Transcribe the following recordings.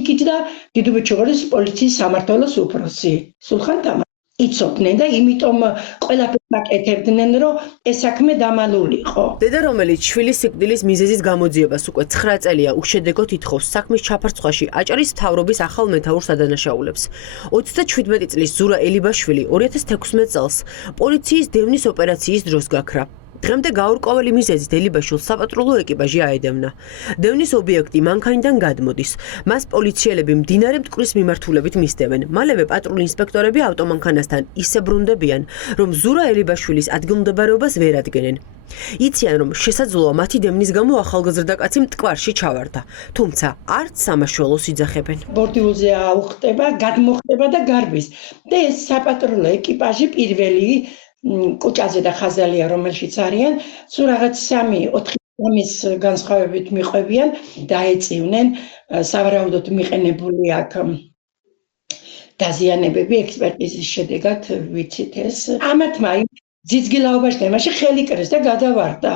იქით და დიდუბეჭი ყურის პოლიციის სამმართველოს უფროსი სულხან თამაზაშვილი იცოდნენ და იმიტომ ყველაფერს აკეთებდნენ, რომ ეს საქმე დამალული იყო. დედა, რომელიც შვილის სიკვდილის მიზეზის გამოძიებას უკვე 9 წელია უშედეგოდ ითხოვს საქმის ჩაფარცხვაში აჭარის მთავრობის ახალ მეთაურს ადანაშაულებს. 37 წლის ზურა ელიბაშვილი 2016 წელს პოლიციის დევნის ოპერაციის დროს გაქრა. დღემდე გაურკვეველი მიზეზით ელიბაშვილს საპატრულო ეკიპაჟი აედევნა. დევნის ობიექტი მანქანიდან გადმოდის. მას პოლიციელები მდინარე მტკვრის მიმართულებით მისდევენ. მალევე პატრული ინსპექტორები ავტომანქანასთან ისე ბრუნდებიან, რომ ზურა ელიბაშვილის ადგილმდებარეობას ვერ ადგენენ. იციან, რომ შესაძლოა მათი დევნის გამო ახალგაზრდა კაცი მტკვარში ჩავარდა. თუმცა არც სამაშველოს იძახებენ. ბორტიულზე აუხტება, გადმოხტება და გარბის. და ეს საპატრულო ეკიპაჟი პირველი კუჭაზე და ხაზალია, რომელშიც არიან, სულ რაღაც 3-4 ამის განსხვავებით მიყვებიან, დაეწივნენ, სავარაუდოდ მიყენებული აქ დაზიანებები ექსპერტიზის შედეგად ვიცით ეს. ამათმა ძიძგილაობაში თემაში ხელი კრეს და გადავარდა.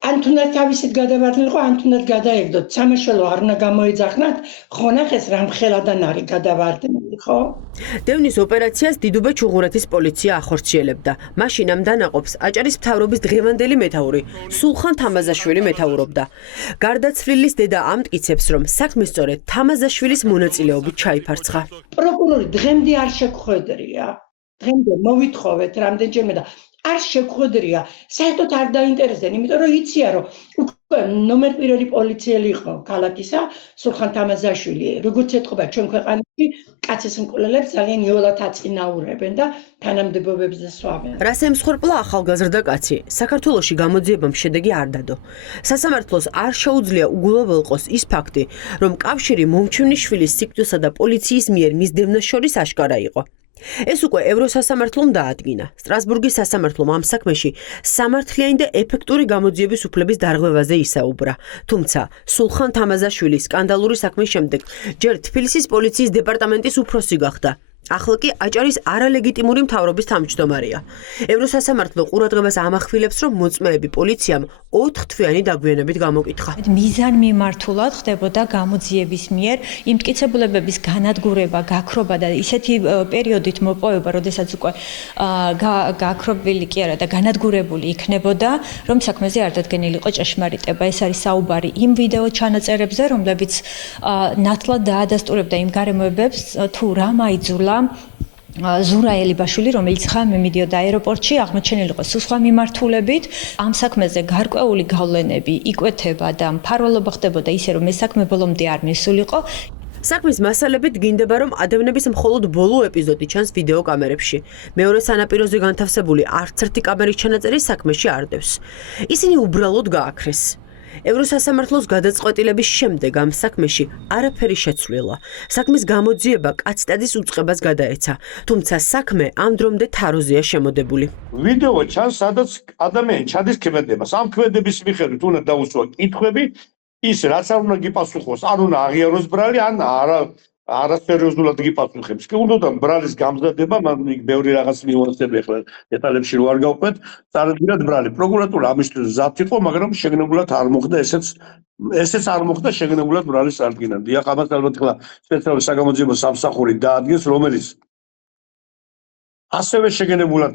ან თუნდაც თავისით გადავარდნილიყო, ან თუნდაც გადაეგდოთ. სამაშველო არ უნდა გამოეძახნათ, ხონახეს რამხელადან არის გადავარდნილი, ხო? დევნის ოპერაციას დიდუბე ჩუღურეთის პოლიცია ახორციელებდა. მაშინ ამ დანაყოფს აჭარის მთავრობის დღევანდელი მეთაური სულხან თამაზაშვილი მეთაურობდა. გარდაცვლილის დედა ამტკიცებს, რომ საქმე სწორედ თამაზაშვილის მონაწილეობით ჩაიფარცხა. პროკურორი დღემდე არ შეგხვედრია. დღემდე მოვითხოვეთ რამდენჯერმე და არ შეგხვედრია. საერთოდ არ დაინტერესდნენ, იმიტომ რომ იცია, რომ უკვე ნომერ პირველი პოლიციელი იყო ქალაქისა, სულხან თამაზაშვილი. როგორც ეთყობა ჩვენ ქვეყანაში, კაცის მკვლელებს ძალიან იოლად აწინაურებენ და თანამდებობებს დასვავენ. რას ემსხვერპლა ახალგაზრდა კაცი? საქართველოში გამოძიებამ შედეგი არ დადო. სასამართლოს არ შეუძლია უგულებელყოს ის ფაქტი, რომ კავშირი მომჩივნიშვილის სიკვდილსა და პოლიციის მიერ მის დევნას შორის აშკარა იყო. ეს უკვე ევროსასამართლომ დაადგინა. სტრასბურგის სასამართლომ ამ საქმეში სამართლიანი და ეფექტური გამოძიების უფლების დარღვევაზე ისაუბრა. თუმცა სულხან თამაზაშვილის სკანდალური საქმის შემდეგ ჯერ თბილისის პოლიციის დეპარტამენტის უფროსი გახდა. ახლა კი აჭარის არალეგიტიმური მთავრობის თავმჯდომარეა. ევროსასამართლო ყურადღებას ამახვილებს, რომ მოწმეები პოლიციამ 4 თვიანი დაგვიანებით გამოკითხა. მიზანმიმართულად ხდებოდა გამოძიების მიერ იმ მტკიცებულებების განადგურება, გაქრობა და ისეთი პერიოდით მოპოვება, როდესაც უკვე გაქრობილი კი არა და განადგურებული იქნებოდა, რომ საქმეზე არ დადგენილიყო ჭეშმარიტება. ეს არის საუბარი იმ ვიდეო ჩანაწერებზე, რომლებიც ნათლად დაადასტურებდა იმ გარემოებებს, თუ რა მაიძულა ზურა ელიბაშვილი, რომელიც ხამე მიდიოდა აეროპორტში, აღმოჩენილიყო სხვა მიმართულებით. ამ საქმეზე გარკვეული გავლენები იკვეთება და მფარველობა ხდებოდა ისე, რომ ეს საქმე ბოლომდე არ მისულიყო. საქმის მასალებით დგინდება, რომ ადევნების მხოლოდ ბოლო ეპიზოდი ჩანს ვიდეო კამერებში. მეორე სანაპიროზე განთავსებული არც ერთი კამერის ჩანაწერი საქმეში არ დევს. ისინი უბრალოდ გააქრეს. ევროსასამართლოს გადაწყვეტილების შემდეგ ამ საქმეში არაფერი შეცვლილა. საქმის გამოძიება კაცდადის უწყებას გადაეცა, თუმცა საქმე ამ დრომდე თაროზეა შემოდებული. ვიდეო ჩანს, სადაც ადამიანი ჩადის ქმედებას. ამ ქმედების მიხედვით უნდა დაუსვა კითხვები, ის რაც არ უნდა გიპასუხოს, არ უნდა აღიაროს ბრალი, ან არასერიოზულად გიპასუხებს. კი უნდა ბრალის გამზადება, მან ბევრი რაღაც ნიუანსები ახლა დეტალებში რო არ გავყვეთ, წარადგინათ ბრალი. პროკურატურა ამისთვის მზად იყო, მაგრამ შეგნებულად არ მოხდა ესეც არ მოხდა შეგნებულად ბრალის წარდგინა. დიახ, ამას ალბათ ახლა სპეციალური საგამოძიებო სამსახური დაადგენს, რომელიც ასევე შეგნებულად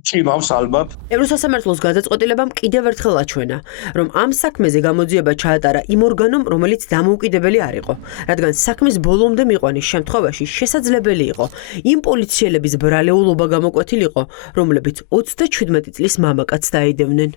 ჭიმავს ალბათ. ევროსასამართლოს გადაწყვეტილებამ კიდევ ერთხელ აჩვენა, რომ ამ საქმეზე გამოძიება ჩაატარა იმ ორგანომ, რომელიც დამოუკიდებელი არ იყო, რადგან საქმის ბოლომდე მიყვანის შემთხვევაში შესაძლებელი იყო იმ პოლიციელების ბრალეულობა გამოკვეთილიყო, რომლებიც 37 წლის მამაკაცს დაედევნენ.